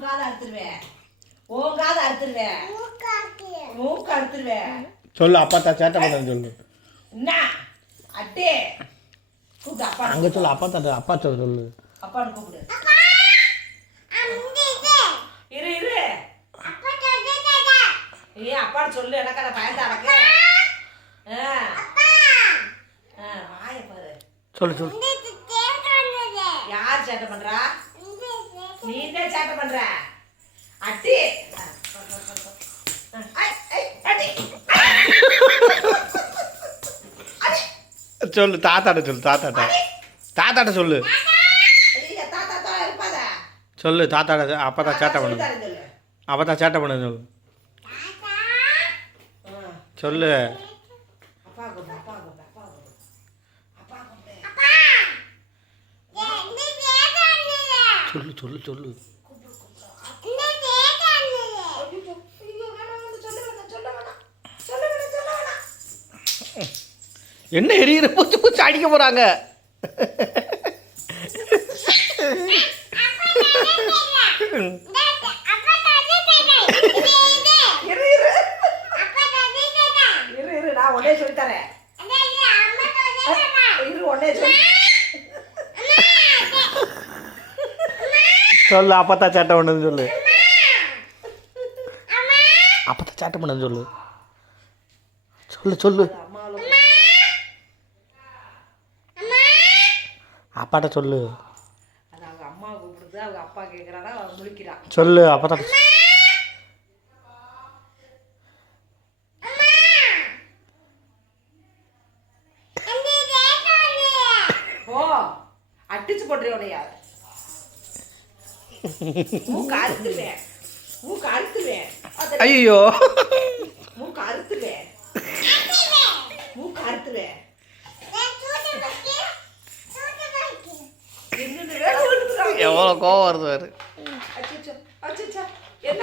ஓங்காத அறுத்துருவேன். ஓங்காத அறுத்துருவேன். மூக்கு அறுத்துருவேன். சொல்லு அப்பா சேட்டை பண்ணு சொல்லு. என்ன அட்டே கூப்பிடு அப்பா. அங்க சொல்லு அப்பா சொல்லு. அப்பான்னு கூப்பிடு. இரு இரு. அப்பான்னு சொல்லு. எனக்கு அதை பயந்தா இருக்கு. வாயை பாரு. சொல்லு. யார் சேட்டை பண்றா? நீ தான் சேட்டை பண்ற. அட்டி சொல்லு தாத்தாட்ட சொல்லு. சொல்லு தாத்தாட்ட அப்பதான் சேட்டை பண்ணுது. அப்பதான் சேட்டை பண்ணுது சொல்லு. சொல்லு. சொல்லு. என்ன எரியிற பூச்சி அடிக்க போறாங்க. நான் உடனே சொல்லித்தரேன். சொல்லு அப்பதான் சேட்டை பண்ணது சொல்லு. அப்பதான் சேட்டை பண்ணது சொல்லு. சொல்லு. அப்பாட்ட சொல்லு. அவங்க அம்மா கூப்பிடுது. அவங்க அப்பா கேட்குறானா முழிக்கிறான். சொல்லு அப்பதான். ஓ அடிச்சு போட்டுருவோனையா. மூக்கு அறுத்துருவேன். ஐயோ மூக்கு அறுத்துருவேன். எவ்வளோ கோவம் வருது. அச்சோ